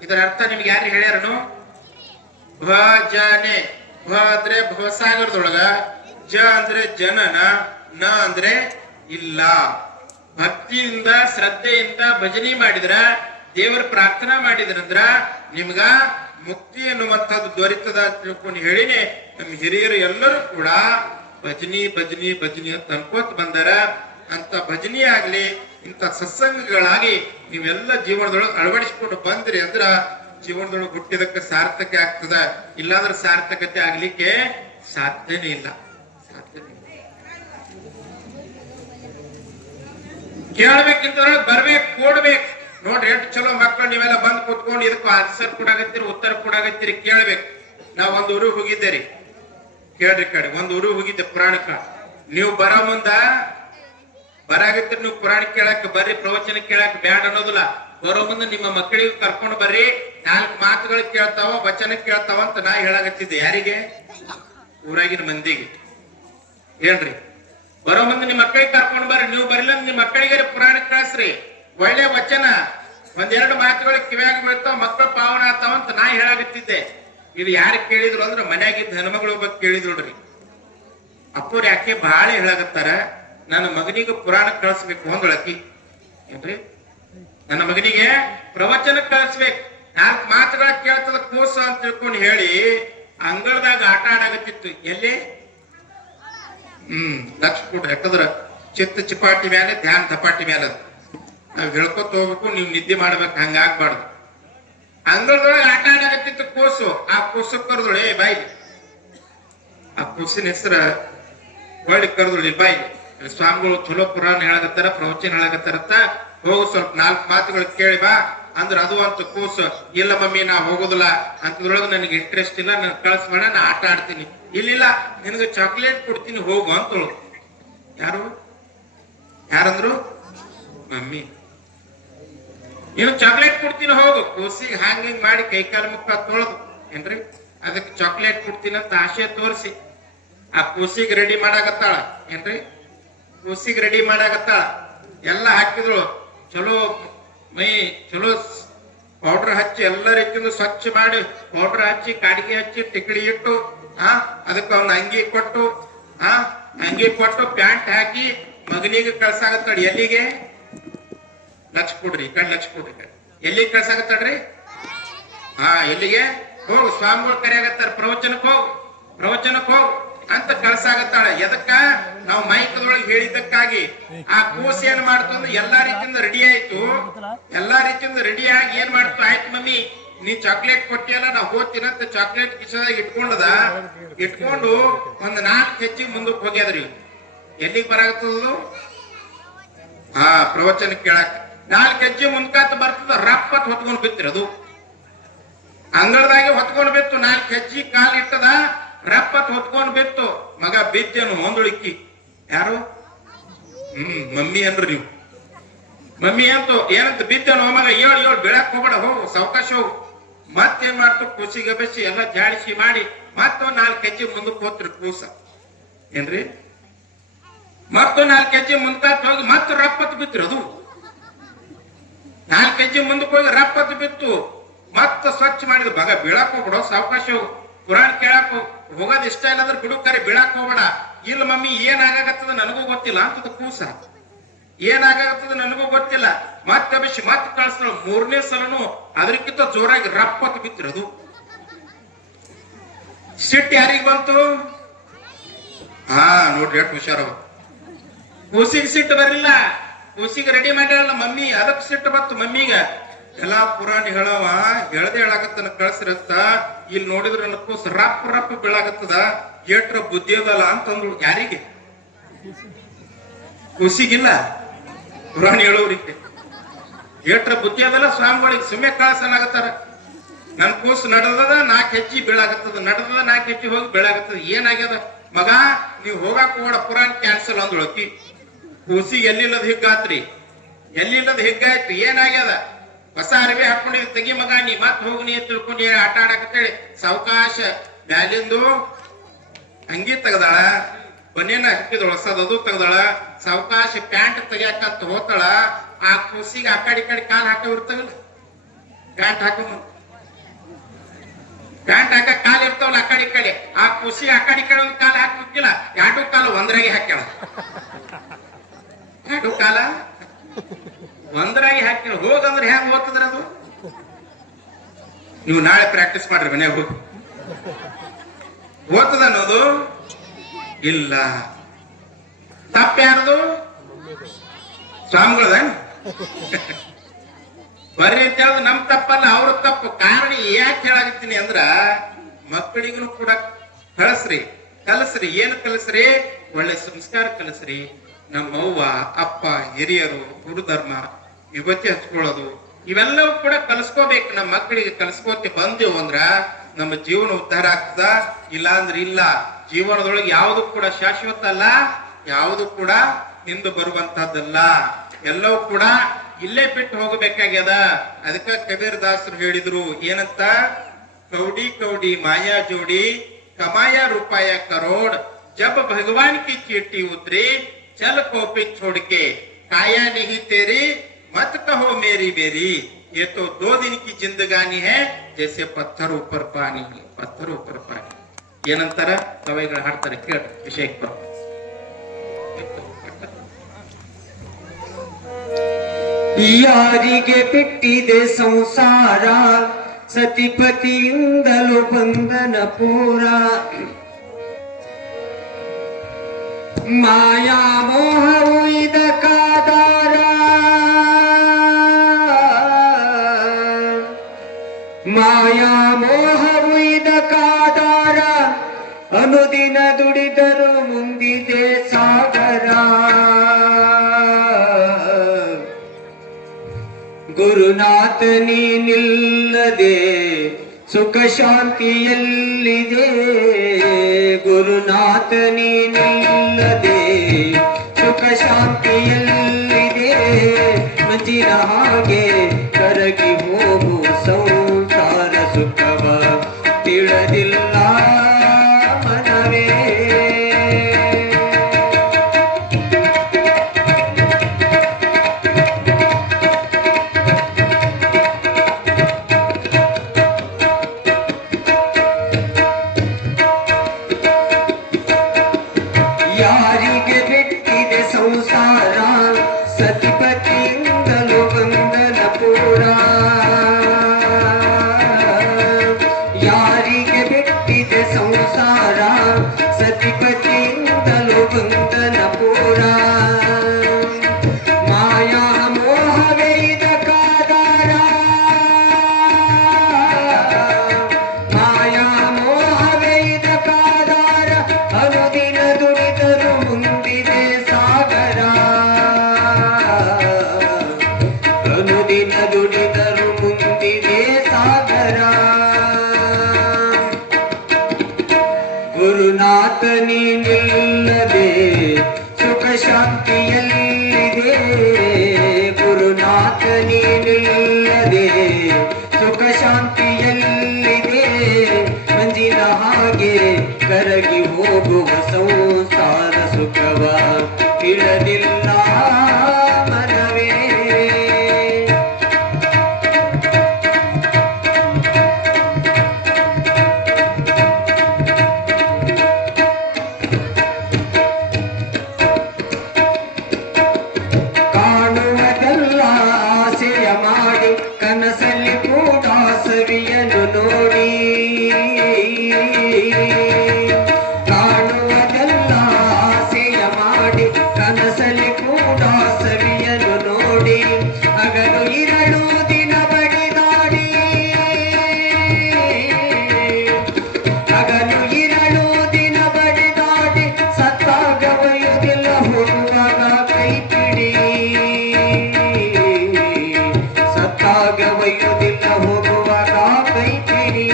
ಇದರ ಅರ್ಥ ನಿಮ್ಗೆ ಯಾರು ಹೇಳ್ಯಾರನು? ಭಜನೆ, ಭ ಅಂದ್ರೆ ಭವಸಾಗರದೊಳಗ, ಜ ಅಂದ್ರೆ ಜನನ, ನ ಅಂದ್ರೆ ಇಲ್ಲ. ಭಕ್ತಿಯಿಂದ ಶ್ರದ್ಧೆಯಿಂದ ಭಜನೆ ಮಾಡಿದ್ರ, ದೇವರ ಪ್ರಾರ್ಥನಾ ಮಾಡಿದ್ರಂದ್ರ ನಿಮ್ಗ ಮುಕ್ತಿ ಎನ್ನುವಂಥದ್ದು ದೊರೀತದ ತಿಳ್ಕೊಂಡು ಹೇಳಿನೇ ನಮ್ಮ ಹಿರಿಯರು ಎಲ್ಲರೂ ಕೂಡ ಭಜನಿ ಭಜನಿ ಭಜನಿ ಅಂತ ಅನ್ಕೋತ ಬಂದಾರ. ಅಂತ ಭಜನಿ ಆಗ್ಲಿ, ಇಂಥ ಸತ್ಸಂಗಗಳಾಗಿ ನೀವೆಲ್ಲ ಜೀವನದೊಳಗೆ ಅಳವಡಿಸಿಕೊಂಡು ಬಂದ್ರಿ ಅಂದ್ರ ಜೀವನದೊಳಗೆ ಹುಟ್ಟಿದಕ್ಕೆ ಸಾರ್ಥಕ ಆಗ್ತದ. ಇಲ್ಲಾಂದ್ರೆ ಸಾರ್ಥಕತೆ ಆಗ್ಲಿಕ್ಕೆ ಸಾಧ್ಯನೇ ಇಲ್ಲ. ಕೇಳ್ಬೇಕಿಂತದ್ರೊಳಗೆ ಬರ್ಬೇಕು, ಕೂಡ್ಬೇಕು. ನೋಡ್ರಿ ಎಷ್ಟು ಚಲೋ ಮಕ್ಕಳು ನೀವೆಲ್ಲ ಬಂದ್ ಕೂತ್ಕೊಂಡು ಇದಕ್ಕೂ ಆನ್ಸರ್ ಕೊಡಾಗತ್ತೀರಿ, ಉತ್ತರ ಕೊಡಾಗತ್ತೀರಿ. ಕೇಳ್ಬೇಕು. ನಾವ್ ಒಂದು ಊರಿಗೆ ಹೋಗಿದ್ದೇರಿ, ಕೇಳ್ರಿ ಕಡೆ ಒಂದ್ ಊರಿಗೆ ಹೋಗಿದ್ದೆ ಪುರಾಣಕ್ಕ. ನೀವು ಬರೋ ಮುಂದ ಬರಾಗತ್ರಿ, ನೀವು ಪುರಾಣ ಕೇಳಕ್ ಬರ್ರಿ, ಪ್ರವಚನ ಕೇಳಕ್ ಬ್ಯಾಡ ಅನ್ನೋದಿಲ್ಲ. ಬರೋ ಮುಂದೆ ನಿಮ್ಮ ಮಕ್ಕಳಿಗೆ ಕರ್ಕೊಂಡು ಬರ್ರಿ, 4 ಮಾತುಗಳು ಕೇಳ್ತಾವ, ವಚನ ಕೇಳ್ತಾವ ಅಂತ ನಾ ಹೇಳಾಗತ್ತಿದ್ದೆ. ಯಾರಿಗೆ? ಊರಾಗಿನ ಮಂದಿಗೆ. ಏನ್ರಿ? ಬರೋ ಮುಂದೆ ನಿಮ್ ಮಕ್ಕಳಿಗೆ ಕರ್ಕೊಂಡು ಬರ್ರಿ. ನೀವು ಬರಿಲ್ಲ ನಿಮ್ ಮಕ್ಕಳಿಗೆ ಪುರಾಣ ಕಳಿಸ್ರಿ, ಒಳ್ಳೆ ವಚನ 1-2 ಮಾತುಗಳು ಕಿವ್ಯಾಗ ಬೀಳ್ತಾವ, ಮಕ್ಕಳು ಪಾವನ ಆಗ್ತಾವ ಅಂತ ನಾ ಹೇಳಾಗತ್ತಿದ್ದೆ. ಇದು ಯಾರು ಕೇಳಿದ್ರು ಅಂದ್ರೆ ಮನ್ಯಾಗಿದ್ದ ಹೆಣ್ಮಗಳು ಒಬ್ಬ ಕೇಳಿದ್ರು ನೋಡ್ರಿ. ಅಪ್ಪವ್ರು ಯಾಕೆ ಬಹಳ ಹೇಳಾಗತ್ತಾರ, ನನ್ನ ಮಗನಿಗೆ ಪುರಾಣ ಕಳಿಸ್ಬೇಕು ಅಂದೊಳಕಿ. ಏನ್ರಿ? ನನ್ನ ಮಗನಿಗೆ ಪ್ರವಚನ ಕಳಿಸ್ಬೇಕು, 4 ಮಾತುಗಳ ಕೇಳ್ತದ ಕೂಸ ಅಂತ ತಿಳ್ಕೊಂಡು ಹೇಳಿ ಅಂಗಳದಾಗ ಆಟ ಆಡಾಗತ್ತಿತ್ತು. ಎಲ್ಲಿ? ಲಕ್ಷ ಕೊಡ್ರಿ. ಯಾಕಂದ್ರ ಚಿತ್ತ ಚಿಪಾಟಿ ಮೇಲೆ ಧ್ಯಾನ ದಪಾಟಿ ಮೇಲೆ ನಾವ್ ಹೇಳ್ಕೊತ ಹೋಗ್ಬೇಕು, ನೀವು ನಿದ್ದೆ ಮಾಡ್ಬೇಕು, ಹಂಗಾಗ್ಬಾರ್ದು. ಅಂಗಳದೊಳಗೆ ಆಟ ಆಡಾಗತ್ತಿತ್ತು ಕೂಸು. ಆ ಕೂಸು ಕರೆದೊಳೆ ಬಾಯಿ, ಆ ಕೂಸಿನ ಹೆಸರ ಹೊಳ್ಳಿ ಕರೆದೊಳಿ ಬಾಯಿ. ಸ್ವಾಮಿಗಳು ಚಲೋ ಪುರಾಣ ಹೇಳಾಗತ್ತಾರ, ಪ್ರವಚನ ಹೇಳಾಗತ್ತಾರತ್ತ, ಹೋಗು ಸ್ವಲ್ಪ 4 ಮಾತುಗಳು ಕೇಳಿ ಬಾ ಅಂದ್ರ ಅದು ಅಂತ ಕೂಸು. ಇಲ್ಲ ಮಮ್ಮಿ ನಾ ಹೋಗೋದಿಲ್ಲ ಅಂತದ್ರೊಳಗೆ ನನಗೆ ಇಂಟ್ರೆಸ್ಟ್ ಇಲ್ಲ, ನನ್ ಕಳಿಸ್ಬೇಡ, ನಾ ಆಟ ಆಡ್ತೀನಿ. ಇಲ್ಲಿಲ್ಲ, ನಿನಗೆ ಚಾಕ್ಲೇಟ್ ಕೊಡ್ತೀನಿ ಹೋಗು ಅಂತಳು. ಯಾರಂದ್ರು? ಮಮ್ಮಿ. ನೀನು ಚಾಕ್ಲೇಟ್ ಕೊಡ್ತೀನಿ ಹೋಗು. ಕೂಸಿಗೆ ಹಂಗಿಂಗ್ ಮಾಡಿ ಕೈಕಾಲು ಮುಖ ತೊಳೆದು ಏನ್ರಿ ಅದಕ್ಕೆ ಚಾಕ್ಲೇಟ್ ಕೊಡ್ತೀನಿ ಅಂತ ಆಶೆ ತೋರಿಸಿ ಆ ಕೂಸಿಗೆ ರೆಡಿ ಮಾಡಾಕತ್ತಾಳ. ಏನ್ರಿ? ಕೂಸಿಗೆ ರೆಡಿ ಮಾಡಾಕತ್ತಾಳ. ಎಲ್ಲ ಹಾಕಿದಳು, ಚಲೋ ಮೈ ಚಲೋ ಪೌಡರ್ ಹಚ್ಚಿ ಎಲ್ಲ ರೀತಿಯಿಂದ ಸ್ವಚ್ಛ ಮಾಡಿ ಪೌಡರ್ ಹಚ್ಚಿ ಕಾಡಿಗೆ ಹಚ್ಚಿ ಟಿಕಳಿ ಇಟ್ಟು ಅದಕ್ಕೆ ಅವ್ನ ಅಂಗಿ ಕೊಟ್ಟು ಪ್ಯಾಂಟ್ ಹಾಕಿ ಮಗನಿಗೆ ಕಳ್ಸಾಗತ್ತಾಡಿ. ಎಲ್ಲಿಗೆ? ಲಕ್ಷ ಕೊಡ್ರಿ, ಲಕ್ಷ ಕೊಡ್ರಿ. ಎಲ್ಲಿಗೆ ಕಳ್ಸಾಗತ್ತಾಡ್ರಿ? ಎಲ್ಲಿಗೆ? ಹೋಗು, ಸ್ವಾಮಿಗಳು ಕರೆಯಾಗತ್ತಾರ, ಪ್ರವಚನಕ್ಕೆ ಹೋಗು ಅಂತ ಕಳ್ಸಾಗತ್ತಾಳ. ಎದಕ್ಕ? ನಾವು ಮೈಕದೊಳಗೆ ಹೇಳಿದ್ದಕ್ಕಾಗಿ. ಆ ಕೂಸು ಏನ್ ಮಾಡ್ತು ಅಂದ್ರೆ ಎಲ್ಲಾ ರೀತಿಯಿಂದ ರೆಡಿ ಆಯ್ತು. ಎಲ್ಲಾ ರೀತಿಯಿಂದ ರೆಡಿ ಆಗಿ ಏನ್ ಮಾಡ್ತು? ಆಯ್ತು ಮಮ್ಮಿ, ನೀ ಚಾಕ್ಲೇಟ್ ಕೊಟ್ಟಿಯಲ್ಲ, ನಾ ಹೋಗ್ತೀನಂತ ಚಾಕ್ಲೇಟ್ ಕಿಸದಾಗ ಇಟ್ಕೊಂಡು 4 ಹೆಜ್ಜೆ ಮುಂದಕ್ಕೆ ಹೋಗ್ಯದ್ರಿ. ಎಲ್ಲಿಗೆ ಬರಾಗತ್ತದು? ಪ್ರವಚನ ಕೇಳಕ್ 4 ಹೆಜ್ಜೆ ಮುಂದ್ಕಾತ ಬರ್ತದ. ರಪ್ಪತ್ ಹೊತ್ಕೊಂಡ್ ಬಿತ್ರಿ. ಅದು ಅಂಗಳದಾಗೆ ಹೊತ್ಕೊಂಡ್ ಬಿತ್ತು. 4 ಹೆಜ್ಜೆ ಕಾಲ್ ಇಟ್ಟದ, ರಪ್ಪತ್ ಹೊತ್ಕೊಂಡ್ ಬಿತ್ತು. ಮಗ ಬಿದ್ದೇನು ಒಂದುಳಿಕ್ಕಿ. ಯಾರು? ಮಮ್ಮಿ ಅನ್ರಿ ನೀವು. ಮಮ್ಮಿ ಅಂತೂ ಏನಂತ ಬಿದ್ದೇನು ಮಗ, ಏಳು ಬೆಳಕ್ ಹೋಗ್ಬೇಡ, ಹೋಗು ಸಾವಕಾಶ ಹೋಗು. ಮತ್ತೇನ್ ಮಾಡ್ತು? ಕೂಸಿಗೆ ಬೆಸಿ ಎಲ್ಲ ಜಾಡಿಸಿ ಮಾಡಿ ಮತ್ತೊಂದ್ 4 ಹೆಜ್ಜೆ ಮುಂದಕ್ಕೆ ಹೋತ್ರಿ ಕೂಸ. ಏನ್ರಿ? ಮತ್ತೊಂದ್ 4 ಹೆಜ್ಜೆ ಮುಂದಾತ್ ಹೋಗಿ ಮತ್ತ ರಪ್ಪತ್ ಬಿತ್ರಿ. ಅದು 4 ಹೆಜ್ಜೆ ಮುಂದಕ್ಕೆ ಹೋಗಿ ರಪ್ಪತ್ ಬಿತ್ತು. ಮತ್ತ ಸ್ವಚ್ಛ ಮಾಡಿದ. ಮಗ ಬೀಳಕ್ ಹೋಗ್ಬಿಡೋ, ಸಾವಕಾಶ ಹೋಗು. ಪುರಾಣ ಕೇಳಕ್ ಹೋಗೋದ್ ಇಷ್ಟ ಇಲ್ಲ ಅಂದ್ರೆ ಬಿಡು, ಕರೆ ಬೀಳಕ್ ಹೋಗ್ಬೇಡ. ಇಲ್ಲ ಮಮ್ಮಿ ಏನಾಗತ್ತದ ನನಗೂ ಗೊತ್ತಿಲ್ಲ ಅಂತದ ಕೂಸ. ಏನಾಗತ್ತದ ನನಗೂ ಗೊತ್ತಿಲ್ಲ. ಮತ್ತೆ ಅಭಿಷ್ ಮತ್ ಕಳಿಸ್ತಾಳ. 3ನೇ ಸಲನು ಅದಕ್ಕಿಂತ ಜೋರಾಗಿ ರಪ್ಪತ್ ಬಿತ್ತಿರೋದು. ಸಿಟ್ಟು ಯಾರಿಗ್ ಬಂತು? ನೋಡ್ರಿ ಎಷ್ಟು ಹುಷಾರವ. ಕೂಸಿಗೆ ಸಿಟ್ಟು ಬರಲಿಲ್ಲ, ಕೂಸಿಗೆ ರೆಡಿ ಮಾಡ್ಯಾಳ ಮಮ್ಮಿ, ಅದಕ್ಕೆ ಸಿಟ್ಟು ಬಂತು ಮಮ್ಮಿಗ. ಎಲ್ಲಾ ಪುರಾಣ ಹೇಳವ ಹೇಳ್ದೆ ಹೇಳಾಕತ್ತನ ಕಳ್ಸಿರತ್ತ. ಇಲ್ಲಿ ನೋಡಿದ್ರೆ ನನ್ನ ಕೂಸ್ ರಪ್ಪ ಬೀಳಾಗತ್ತದ, ಏಟ್ರ ಬುದ್ಧಿ ಅದಲ್ಲ ಅಂತಂದ್ರು. ಯಾರಿಗೆ? ಕೂಸಿಗಿಲ್ಲ, ಪುರಾಣ ಹೇಳೋರಿಗೆ. ಏಟ್ರ ಬುದ್ಧಿ ಅದಲ್ಲ ಸ್ವಾಮಿಗಳಿಗೆ ಸುಮ್ಮನೆ ಕಳ್ಸನಾಗತ್ತಾರ. ನನ್ ಕೂಸು ನಡೆದದ 4 ಹೆಜ್ಜೆ ಬೀಳಾಗತ್ತದ, 4 ಹೆಜ್ಜೆ ಹೋಗಿ ಬೀಳಾಗತ್ತದ. ಏನಾಗ್ಯದ ಮಗ, ನೀವು ಹೋಗಾಕ ಹೋಗಡ, ಪುರಾಣ ಕ್ಯಾನ್ಸಲ್ ಅಂದೊಳಕಿ. ಕೂಸಿಗೆ ಎಲ್ಲಿಲ್ಲದ ಹಿಗ್ಗಾತ್ರಿ, ಎಲ್ಲಿಲ್ಲದ ಹಿಗ್ಗಾಯ್ತು. ಏನಾಗ್ಯದ? ಹೊಸ ಅರಿವೆ ಹಾಕೊಂಡಿದ್ ತೆಗಿ ಮಗ, ನೀ ಮತ್ ಹೋಗಿ ತಿಳ್ಕೊಂಡು ಆಟ ಆಡಕತ್ತೇಳಿ ಸಾವಕಾಶ ಮ್ಯಾಲಿಂದು ಅಂಗಿ ತೆಗದಾಳ, ಬನ್ನೇನ ಹಾಕಿದಳ, ಹೊಸದದು ತೆಗದಾಳ. ಸಾವಕಾಶ ಪ್ಯಾಂಟ್ ತೆಗಿಯಾಕಂತ ಹೋತಾಳ. ಆ ಕೂಸಿಗೆ ಆ ಕಡೆ ಕಾಲ್ ಹಾಕಿರ್ತಾವಿಲ್ಲ, ಪ್ಯಾಂಟ್ ಹಾಕ ಕಾಲ್ ಇರ್ತಾವಲ್ಲ ಆ ಕಡೆ. ಆ ಕೂಸಿಗೆ ಆ ಕಡೆ ಒಂದ್ ಕಾಲ ಹಾಕ್ಬೇಕಿಲ್ಲ, 2 ಕಾಲು ಒಂದ್ರಾಗೆ ಹಾಕ್ಯಾಳ. 2 ಕಾಲ ಒಂದರಾಗಿ ಹಾಕಿ ಹೋಗಂದ್ರೆ ಹೆಂಗ್ ಓದ್ತದ್ರ ಅದು? ನೀವು ನಾಳೆ ಪ್ರಾಕ್ಟೀಸ್ ಮಾಡ್ರಿ ಮನ್ಯಾಗ ಹೋಗಿ. ಓದ್ತದ ಅನ್ನೋದು ಇಲ್ಲ. ತಪ್ಪ ಯಾರದು? ಸ್ವಾಮಿಗಳದ ಬರ್ರಿ ಅಂತ ಹೇಳುದು ನಮ್ ತಪ್ಪಲ್ಲ, ಅವ್ರ ತಪ್ಪು. ಕಾರಣ ಯಾಕೆ ಹೇಳಾಗತ್ತೀನಿ ಅಂದ್ರ, ಮಕ್ಕಳಿಗೂ ಕೂಡ ಕಲಸ್ರಿ. ಏನು ಕಲಸ್ರಿ? ಒಳ್ಳೆ ಸಂಸ್ಕಾರ ಕಲಸ್ರಿ. ನಮ್ಮ ಅವ್ವ ಅಪ್ಪ ಹಿರಿಯರು ಗುರುಧರ್ಮ ವಿಭೂತಿ ಹಚ್ಕೊಳ್ಳೋದು ಇವೆಲ್ಲವೂ ಕೂಡ ಕಲಿಸ್ಕೋಬೇಕು. ನಮ್ಮ ಮಕ್ಕಳಿಗೆ ಕಲಿಸ್ಕೋತಿ ಬಂದೇವು ಅಂದ್ರ ನಮ್ಮ ಜೀವನ ಉದ್ಧಾರ ಆಗ್ತದ. ಇಲ್ಲ ಅಂದ್ರೆ ಇಲ್ಲ. ಜೀವನದೊಳಗೆ ಯಾವುದು ಕೂಡ ಶಾಶ್ವತ ಅಲ್ಲ, ಯಾವುದು ಕೂಡ ಹಿಂದೆ ಬರುವಂತಹದ್ದಲ್ಲ, ಎಲ್ಲವೂ ಕೂಡ ಇಲ್ಲೇ ಬಿಟ್ಟು ಹೋಗಬೇಕಾಗ್ಯದ. ಅದಕ್ಕ ಕಬೀರ್ ದಾಸರು ಹೇಳಿದ್ರು ಏನಂತ, ಕೌಡಿ ಕೌಡಿ ಮಾಯಾ ಜೋಡಿ ಕಮಾಯ ರೂಪಾಯ ಕರೋಡ್, जब भगवान की चीटी उतरी चल कॉपी छोड़ के काया नहीं तेरी मत कहो मेरी मेरी, ये तो 2 दिन की जिंदगानी है जैसे पत्थर ऊपर पानी, पत्थर ऊपर पानी. ಏನಂತಾರ ಕವಿಗಳು ಹಾಡ್ತಾರೆ ಕೇಳ ವಿಷಯಕ್ಕೆ ಬರ. ಯಾರಿಗೆ ಬಿಟ್ಟಿದೆ ಸಂಸಾರ, ಸತಿಪತಿಯಿಂದಲೂ ಬಂಧನ ಪೂರ, ಮಾಯಾ ಮೋಹವು ಇದಕ್ಕಾಧಾರ, ಮಾಯಾ ಮೋಹವು ಇದಕ್ಕಾಧಾರ, ಅನುದಿನ ದುಡಿದರು ಮುಂದಿದೆ ಸಾಗರ. ಗುರುನಾಥ ನೀನಿಲ್ಲದೆ ಸುಖ ಶಾಂತಿಯಲ್ಲಿದೆ, ಗುರುನಾಥ ನೀನಿಲ್ಲದೆ ಸುಖ ಶಾಂತಿಯಲ್ಲಿದೆ, ಮಂಜಿನ ಹಾಗೆ ಕರಗಿ ಹೋಗು ಸಂಸಾರ ಸುಖವ ತಿಳಿದಿಲ್ಲ ಮನವೇ. ಯಾರಿಗೆ ಬಿಟ್ಟಿದೆ ಸಂಸಾರ, ಸತಿಪತಿಯಿಂದಲೂ ಬಂಧನ ಪೂರ, ಯಾರಿಗೆ ಬಿಟ್ಟಿದೆ ಸಂಸಾರ, ಸತಿಪತಿಯಿಂದಲೂ ಬಂಧನ ಪೂರ, ಮಾಯಾ ಮೋಹವೇ ಇದಕ್ಕಾಧಾರ, ಮಾಯಾ ಮೋಹವೇ ಇದಕ್ಕಾಧಾರ, ಅನುದಿನ ದುಡಿದರು ಮುಂದಿದೆ ಸಾಗರ, ಅನುದಿನ ದುಡಿದರು ಮುಂದಿದೆ ಸಾಗರ. ಗುರುನಾಥ ನೀನಿಲ್ಲದೆ ಸುಖ ಶಾಂತಿಯಲ್ಲಿದೆ, ಗುರುನಾಥ ನೀನಿಲ್ಲದೆ ಸುಖ ಶಾಂತಿಯಲ್ಲಿದೆ, ಮಂಜಿನ ಹಾಗೆ ಕರಗಿ ಹೋಗುವ ಸಂಸಾರ ಸುಖವ ತಿಳಿದಿಲ್ಲ ಮನವೇ. ಕಾಣುವುದೆಲ್ಲ ಆಸೆಯ ಮಾಡಿ ಕನಸಲ್ಲಿ ಕೂಡ ಸವಿಯನ್ನು ನೋಡಿ, ಕಾಣುವುದೆಲ್ಲ ಆಸೆಯ ಮಾಡಿ ಕನಸಲ್ಲಿ ಕೂಡ ಸವಿಯನ್ನು ನೋಡಿ, ಹಗಲು ಇರಳು ದಿನ ಬಡಿದಾಡಿ, ಹಗಲು ಇರಳು ದಿನ ಬಡಿದಾಡಿ, ಸತ್ತಾಗ ಬಯುವುದಿಲ್ಲ ಹೋಗುವಾಗ ಕೈ ಪಿಡಿ, ಸತ್ತಾಗ ಬಯುವುದಿಲ್ಲ ಹೋಗುವಾಗ ಕೈ ಪಿಡಿ.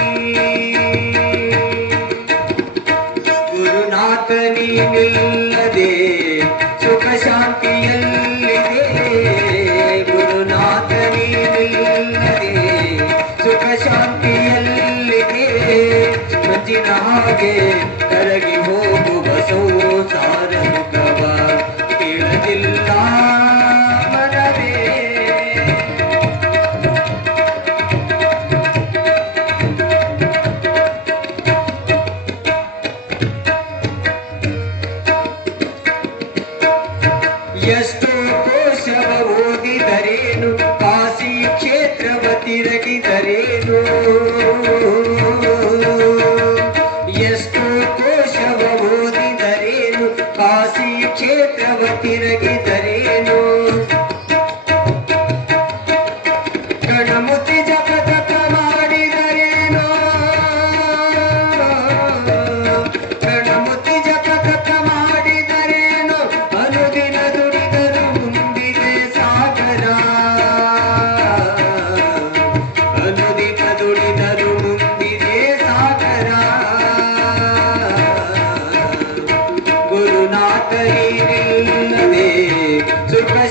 ಗುರುನಾಥ ನೀನಿಲ್ಲದೆ ಸುಖ ಶಾಂತಿಯಲ್ಲಿದೆ, ಗುರುನಾಥ ನೀನಿಲ್ಲದೆ ಸುಖ ಶಾಂತಿಯಲ್ಲಿದೆ, ಮಂಜಿನ ಹಾಗೆ ಕರಗಿ ಹೋಗುವ ಸಂಸಾರ ಸುಖವ ತಿಳಿದಿಲ್ಲ ಮನವೇ. ಎಷ್ಟೋ ಕೋಶವ ಓದಿದರೇನು, ಕಾಶಿ ಕ್ಷೇತ್ರವ ತಿರುಗಿದರೇನು, ಎಷ್ಟೋ ಕೋಶವ ಓದಿದರೇನು, ಕಾಶಿ ಕ್ಷೇತ್ರವ ತಿರುಗಿದರೇನು, ಗಣಮುತಿ ಜಪ ತಪ ಮಾಡಿದರೇನು, ಗಣಮುತಿ ಜಪ ತಪ ಮಾಡಿದರೇನು, ಅನುದಿನ ದುಡಿದರು ಮುಂದಿದೆ ಸಾಗರ, ಅನುದಿನ ದುಡಿದರು ಮುಂದಿದೆ ಸಾಗರ.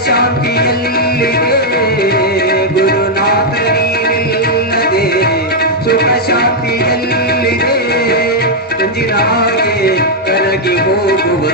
ಶಾಂತಿಯಲ್ಲಿದೆ ಗುರುನಾಥ ನೀನಿಲ್ಲದೆ ಸುಖ ಶಾಂತಿಯಲ್ಲಿದೆ ಮಂಜಿನ ಹಾಗೆ ಕರಗಿ ಹೋಗುವ